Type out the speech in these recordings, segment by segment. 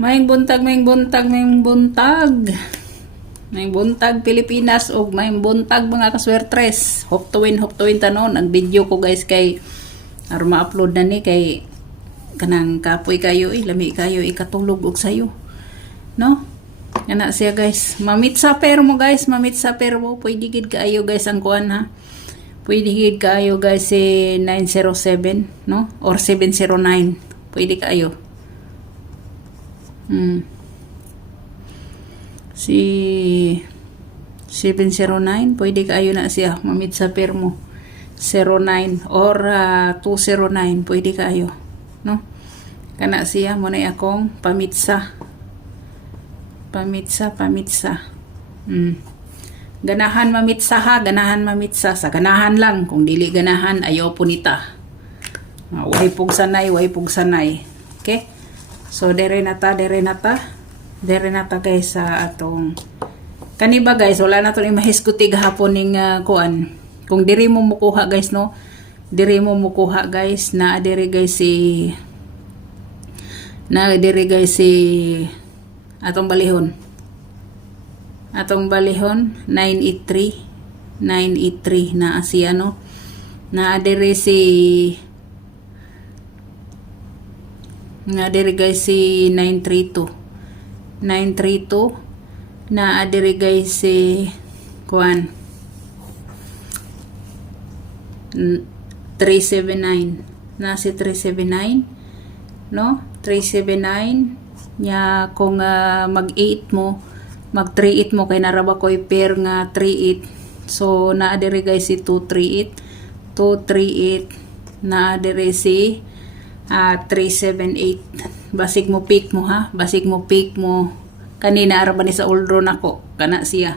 Maing buntag, maing buntag, maing buntag. Maing buntag Pilipinas og maing buntag mga kaswertres. Hop to win tanon. Ang video ko guys kay aron ma-upload na ni kay kanang kapoy kayo lami kayo ikatulog og sayo. No? Ana siya guys. Mamit sa pero mo guys, mamit sa pero mo. Pwede gid kaayo guys ang kuan ha. Pwede gid kaayo guys si 907 no or 709. Pwede kaayo. Si 709 pwede kaayo na siya mamit sa permo 09 or 209 pwede kaayo no kana siya mo na akong pamitsa ganahan mamitsa ha, ganahan mamitsa sa ganahan lang, kung dili ganahan ayaw punita. Way pug sanay okay. So dere nata guys sa atong kaniba guys, wala na to ni mahisguti gahapon ning kuan. Kung diri mo mukuha guys no, diri mo mukuha guys na diri guys si atong balihon 983 na siya no, na diri guys si 932 na adiri guys si kuan 379 na si 379 no 379 nya kung mag-8 mo mag 38 mo kay naraba ko pair nga 38 so na adiri guys si 238 na adiri si 378 basig mo pick mo kanina araban ni sa uldro nako kana siya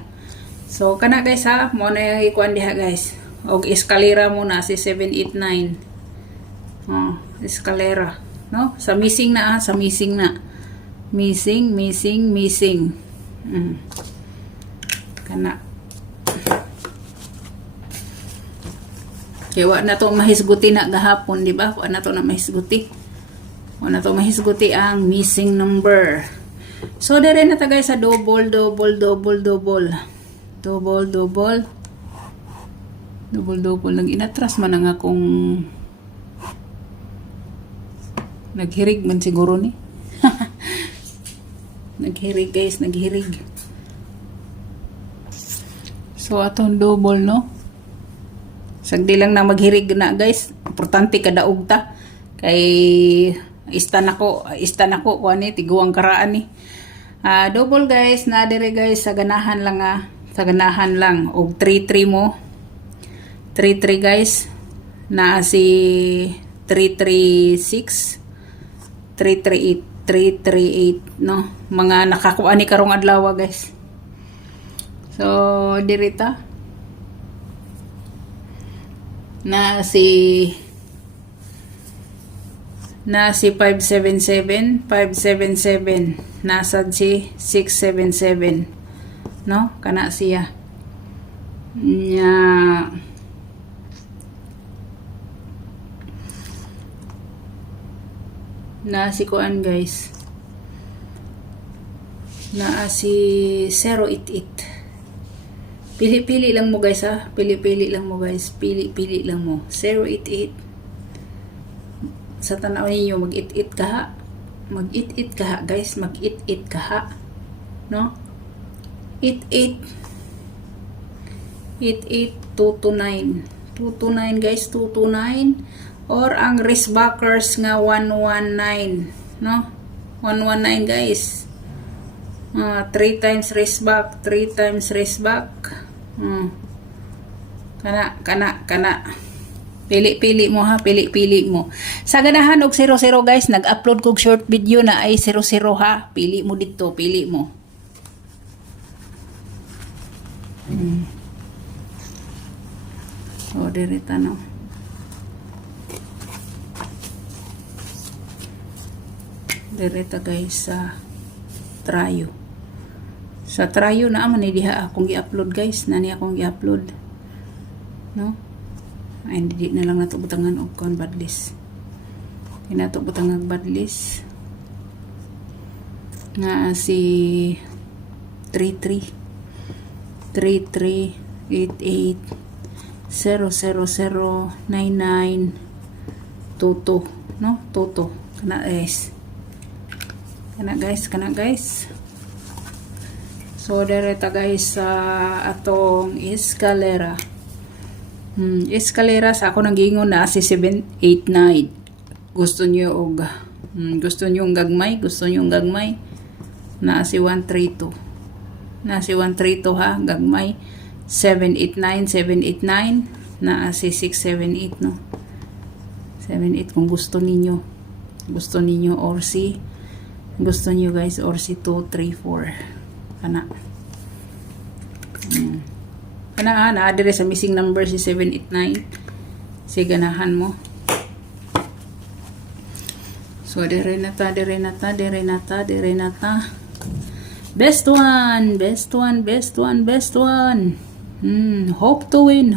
so kana guys ha mo na ikuan diha guys og eskalera mo na si 789 eskalera no sa missing na missing kana kaya wa na to mahisguti na gahapon, di ba? Wa na to mahisguti ang missing number. So dire na ta guys sa double nang inatras man nga kung naghirig man siguro ni. naghirig guys. So atong double no. Sagdi lang na maghirig na guys. Importante kadaog ta. Kay istan ako kuani tiguang karaan ni. Double guys na dire guys sa ganahan lang og 33 mo. 33 guys na si 336 338 no. Mga nakakuan ni karong adlaw guys. So dirita na si 577 nasad si 677 no kana siya nya na si kuan guys na si 088 pili-pili lang mo guys ha. Pili-pili lang mo 088 sa tanaw ninyo mag-it-it ka ha guys, mag-it-it ka ha no 229 guys, 229 or ang wristbackers nga 119 no 119 guys. 3 times wristback kana pili mo ha, pili mo sa ganahan og 00 guys. Nag-upload kog short video na ay 00 ha, pili mo dito, pili mo so direta no direta guys sa trayo na man diha akong i-upload guys, nani akong i-upload no ay hindi na lang nato butangan og kon badlist. Kinato butangan badlist. nga si 33 88 00099 Toto, no? Toto kana guys. So direta guys sa atong eskalera. Eskalera sa ako nanggingon na si 789. Gusto niyo og gusto niyo gagmay, na si 132. Na si 132 ha, gagmay 789 na si 678 no. 78 kung gusto ninyo or si gusto niyo guys or si 234 kana. Na dire sa missing number si 789 si ganahan mo. So dire na ta. Best one. Hope to win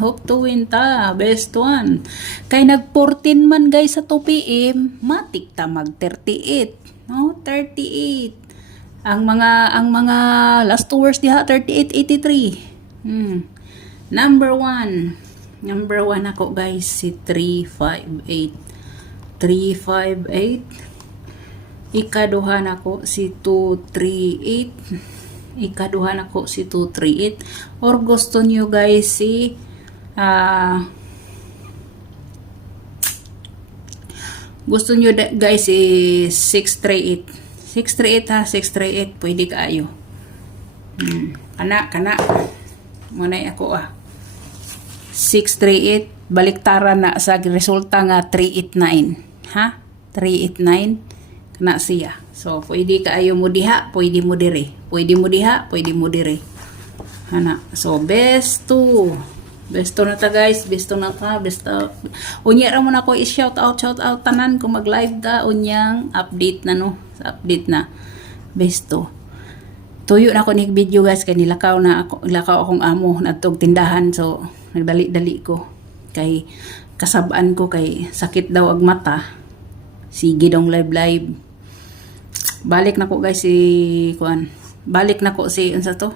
ta. Best one. Kay nag 14 man guys sa 2 PM, matik ta mag 38. No, 38. Ang mga last 2 hours diha 3883. Number 1 ako guys si 358. Ikaduha nako si 238. Ikaduha nako si 238. Or gusto niyo guys si gusto niyo guys si 638. 638 ha, 638 pwede kaayo. Kana munay ako 638 baliktaran na sa resulta nga 389 ha, 389 kana siya. So pwede kaayo mo diha, pwede mo dire, pwede mo diha, pwede mo dire ana. So best 2 na ta guys, best na ta, unya ra mo na ko i-shout out tanan kung mag live ta unyang update na no, update na best 2. Tuyo na ko ni video guys kay nilakaw akong amo natog tindahan. So nagdali-dali ko kay kasabaan ko kay sakit daw ag mata. Sige dong live. Balik na ko guys si balik na ko si unsa to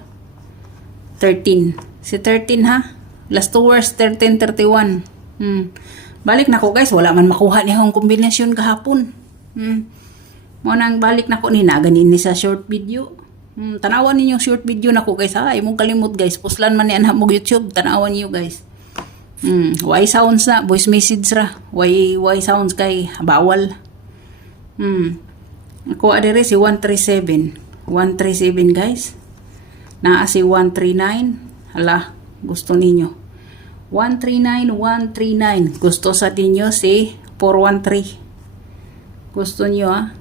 13 si 13 ha, last 2 hours 13:31. Balik na ko guys, wala man makuha ni akong kombinasyon kahapon. Mo nang balik na ko ni naganin ni sa short video. Tanawan ninyo short video na ko guys ha, imong kalimot guys, puslan man ni anha mo YouTube, tanawan niyo guys. Why sounds na voice message ra, why sounds kay bawal. Ako adere si 137 guys. Naa si 139. Hala, gusto ninyo 139. Gusto sa ninyo si 413. Gusto niyo ha.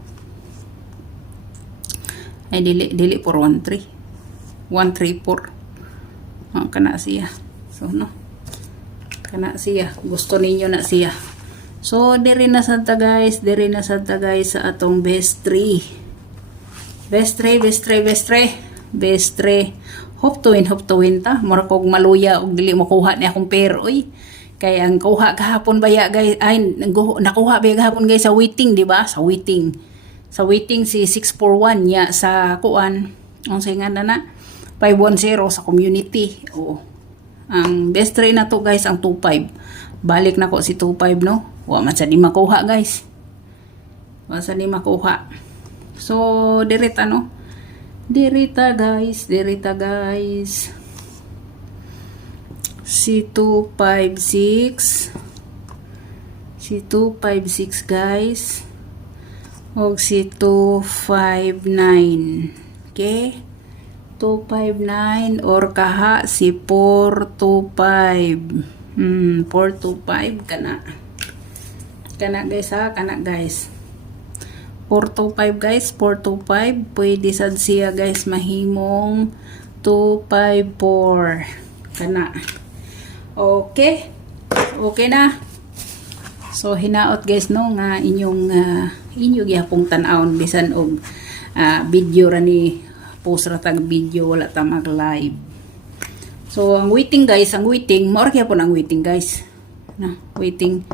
Ay dili 413. 134. Kana siya. So no. Kana siya. Gusto ninyo na siya. So, diri na santa guys sa atong best 3. Best 3. Hope to win ta. Mura kog maluya og dili makuha ni akong pero oy. Kay ang kuha kahapon baya guys, ay nakuha baya kahapon guys sa waiting, di ba? Sa waiting si 641 nya sa kuan. Unsay nga na 510 sa community. Oo. Ang best 3 na to guys ang 25. Balik na ko si 25 no. Wa man sa di makuha guys. Wa sa di makuha. So dirita no. Dirita guys. Si 256 guys. Og si 259. Okay? 259 or kaha si 425. 425 kana guys ha, kana guys 425 guys, 425 pwede sad siya guys mahimong 254 kana. Okay na. So hinaot guys no nga inyo gyapong tan-awon bisan og video ra ni post ra tag video wala ta mag live. So ang waiting guys, mao ra gyapon ang waiting guys. Na, waiting.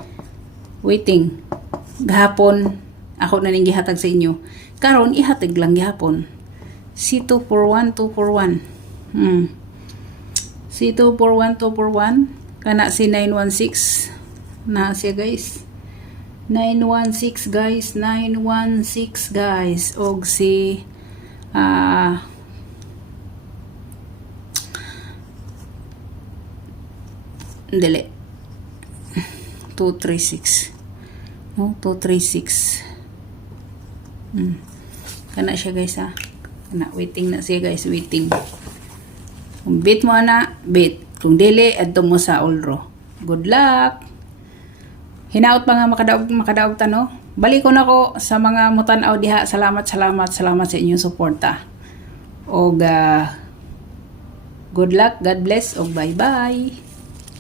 Gahapon ako na ning gihatag sa inyo. Karon ihatag lang gyapon. C241 241. C241 241 kana si 916 na siya guys. 916 guys, 916 guys, og si dili 236 no 236 kana siya guys ha. Kana waiting na siya guys, waiting. Kung bit mo na bit, kung dili adto mo sa ulro. Good luck. Hinaot pa nga makadaog tano. Balik ko na ko sa mga mutan-aw diha. Salamat sa inyong suporta. Og good luck, God bless, og bye-bye.